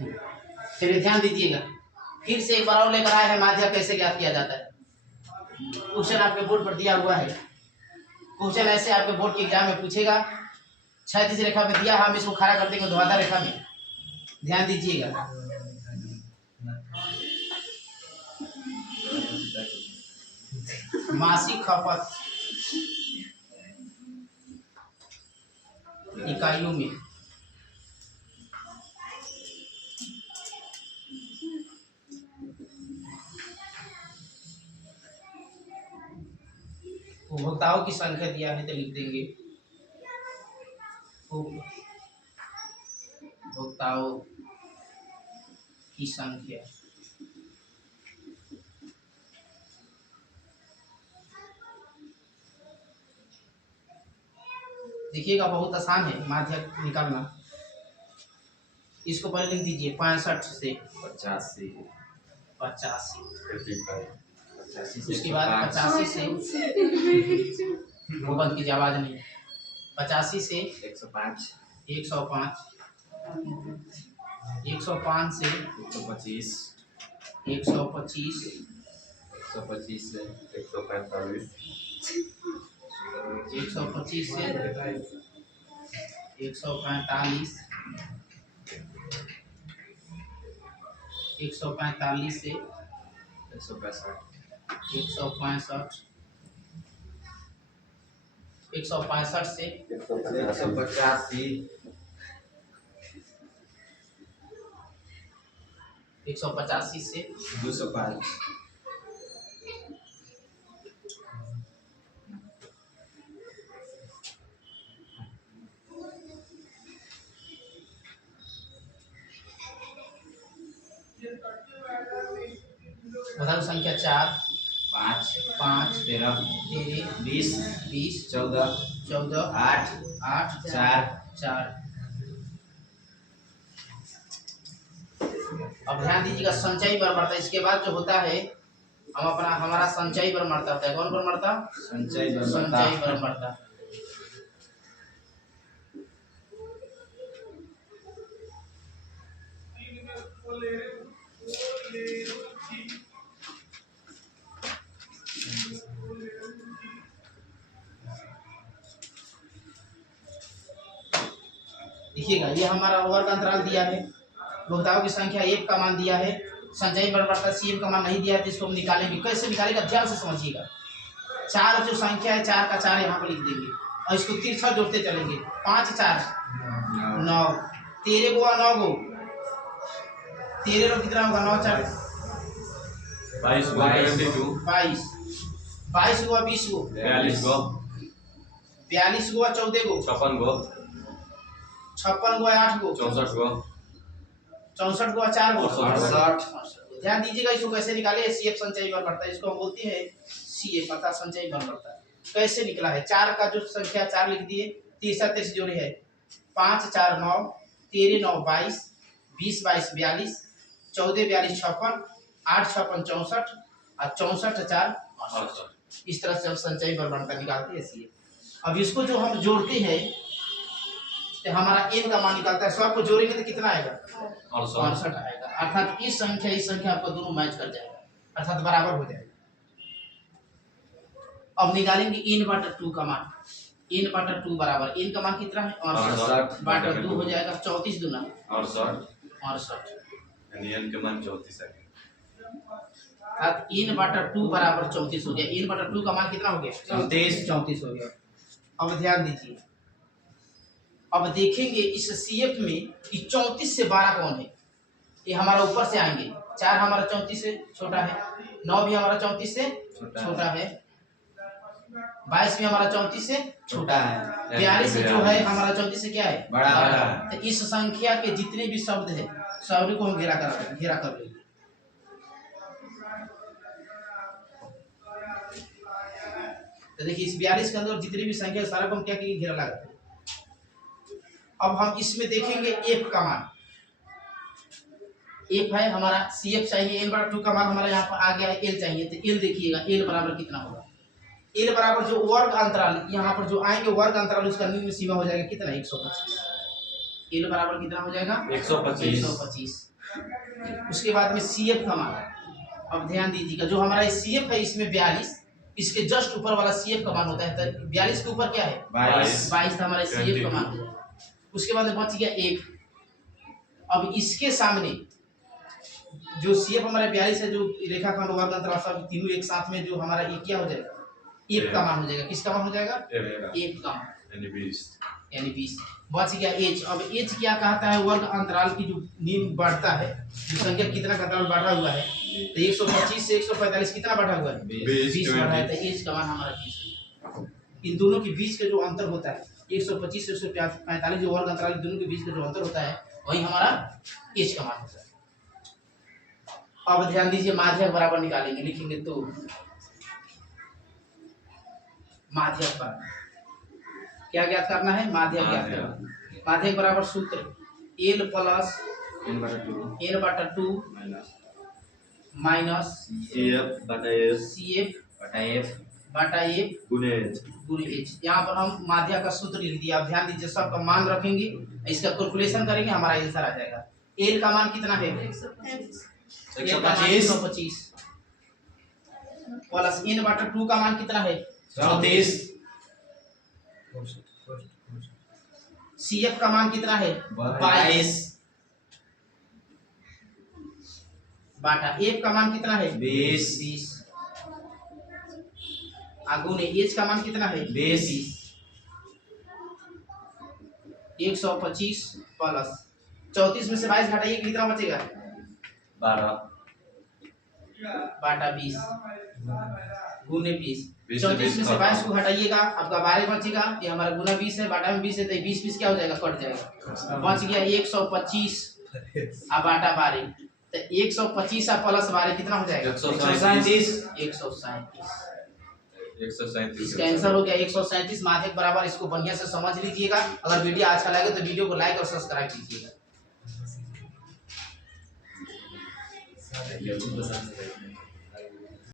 चलिए ध्यान दीजिएगा, फिर से एक बार और लेकर आए हैं माध्य कैसे ज्ञात किया जाता है। क्वेश्चन आपके बोर्ड पर दिया हुआ है। क्वेश्चन ऐसे आपके बोर्ड के एग्जाम में पूछेगा, क्षैतिज रेखा में दिया, हम इसको खड़ा कर देंगे ध्रुवाधर रेखा में। ध्यान दीजिएगा, मासिक खपत इकाइयों में उपभोक्ताओं की संख्या दिया है तो लिख देंगे उपभोक्ताओं की संख्या। देखिएगा बहुत आसान है माध्य निकालना। इसको पहले लिख दीजिए 65 से 85 उसके बाद 85 से वो बंद कीजिए, आवाज नहीं। 85 से 105 105 से 125 125 125 से 145 125 से 145 145 से 165 165 165 से 185 185 से 205 उदाहरण संख्या 4 5 5 13 20 20 14 14 8 8 4 4। अब ध्यान दीजिएगा, संचयी पर मरता, इसके बाद जो होता है हम अपना हमारा संचयी पर मरता होता है। कौन पर मरता? संचयी पर मरता। देखिएगा, ये हमारा वर्ग अंतराल दिया है, उपभोक्ताओं की संख्या 1 का मान दिया है, संचयी बराबर CM का मान नहीं दिया है, तो इसको हम निकालेंगे। कैसे निकालेगा ध्यान से समझिएगा। 4 जो संख्या है 4 का 4 यहाँ पर लिख देंगे और इसको तिरछा जोड़ते चलेंगे। 5 4 9, 13 गुआ 9 गो, 13 कितना होगा? 9 4 22 22 22 गुआ 20 गो, 42 गो 42 गुआ 14 गो, 56 गो 56 गुआ 8 गो, 64 गो 64 गुआ 4 गो, 68। ध्यान दीजिएगा, इसको कैसे निकाले? CF संचयी बल बढ़ता है, इसको हम बोलते हैं CF अर्थात संचयी बल बढ़ता है। कैसे निकला है? 4 का जो संख्या 4 लिख दिए, 30 जोड़े है, 5 4 9, 13 9 22, 20 22 42, 14 42 56, 8 56 64 और 64 4 68। इस तरह से हम संचयी बल बढ़ता निकालते हैं CF। अब इसको जो हम जोड़ते हैं तो हमारा n का मान निकलता है। सबको जोड़ेंगे तो कितना आएगा? 68 आएगा। अर्थात इस संख्या आपको दोनों मैच कर जाएगा, अर्थात बराबर हो जाएगा। अब निकालेंगे n/2 का मान। n/2 बराबर n का मान कितना है? 68/2 हो जाएगा 34 दूना 68। n के मान 34 है। अर्थात n/2 बराबर 34 हो गया। n/2 का मान कितना हो गया? 34 हो गया। अब ध्यान दीजिए, अब देखेंगे इस CF में कि 34 से 12 कौन है। ये हमारा ऊपर से आएंगे, 4 हमारा 34 से छोटा है, 9 भी हमारा 34 से छोटा है, 22 भी हमारा 34 से छोटा है, 42 जो है हमारा 34 से क्या है? बड़ा है। तो इस संख्या के जितने भी शब्द है सभी को हम घेरा कर लेंगे। तो देखिए इस 42 के अंदर जितनी भी संख्या सारा को हम क्या करेंगे? घेरा लगाते हैं। अब हम इसमें देखेंगे F का मान। F है हमारा, CF चाहिए, n/2 का मान हमारा यहाँ पर आ गया है, L चाहिए, तो L देखिएगा L बराबर कितना होगा? L बराबर जो वर्ग अंतराल यहाँ पर जो आएंगे वर्ग अंतराल उसका निम्न सीमा हो जाएगा कितना? 125। एल बराबर कितना हो जाएगा 125। 125। उसके बाद में सी एफ का मान। अब ध्यान दीजिएगा, जो हमारा सी एफ है इसमें 42, इसके जस्ट ऊपर वाला सी एफ का मान होता है, तो 42 के ऊपर क्या है 22 हमारा सी एफ का मान हो जाएगा। उसके बाद में बच गया 1। अब इसके सामने जो सी एफ हमारा 42 है, जो रेखाखंड वर्ग अंतराल सब तीनों एक साथ में, जो हमारा ये क्या हो जाएगा एफ का मान हो जाएगा। किसका मान हो जाएगा एफ का मान, यानी 20। यानी 20। बच गया एच। अब एच क्या कहता है, वर्ग अंतराल की जो नींव बढ़ता है, जो संख्या कितना का अंतराल बढ़ा हुआ है, तो 125 से 145 कितना बढ़ा हुआ है 20 बढ़ा है, तो एच का मान हमारा 20 है। इन दोनों के बीच का जो अंतर होता है 125 से 145, जो वर्ग अंतराल दोनों के बीच का जो अंतर होता है वही हमारा एच का मान होता है। अब ध्यान दीजिए, माध्यक बराबर निकालेंगे, लिखेंगे तो माध्यक पर क्या ज्ञात करना है, माध्यक ज्ञात करना है। माध्यक बराबर सूत्र L plus n/2 minus CF बटा F गुणे H। यहाँ पर हम माध्यक का सूत्र लिख दिया। अब ध्यान दीजिए, सबका मान रखेंगे, इसका कैलकुलेशन करेंगे, हमारा आंसर आ जाएगा। एल का मान कितना है 125 प्लस n/2 का मान कितना है 34। CF का मान कितना है 22 बाटा F का मान कितना है 20। गुणे H का मान कितना है 20। 125 प्लस 34 में से 22 घटाइए, कितना बचेगा 12 बाटा 20 गुणे 20। 20 34 में से 22 को हटाइएगा, आपका 12 बचेगा। ये हमारा गुना 20 है, बाटा में 20 है, तो 20 क्या हो जाएगा कट जाएगा। बच गया 125 और बाटा 12, तो 125 और प्लस 12 कितना हो जाएगा 137। 137। इसका आंसर हो गया 137 माध्यक बराबर। इसको बढ़िया से समझ लीजिएगा। अगर वीडियो अच्छा लगे तो वीडियो को लाइक और सब्सक्राइब कीजिएगा।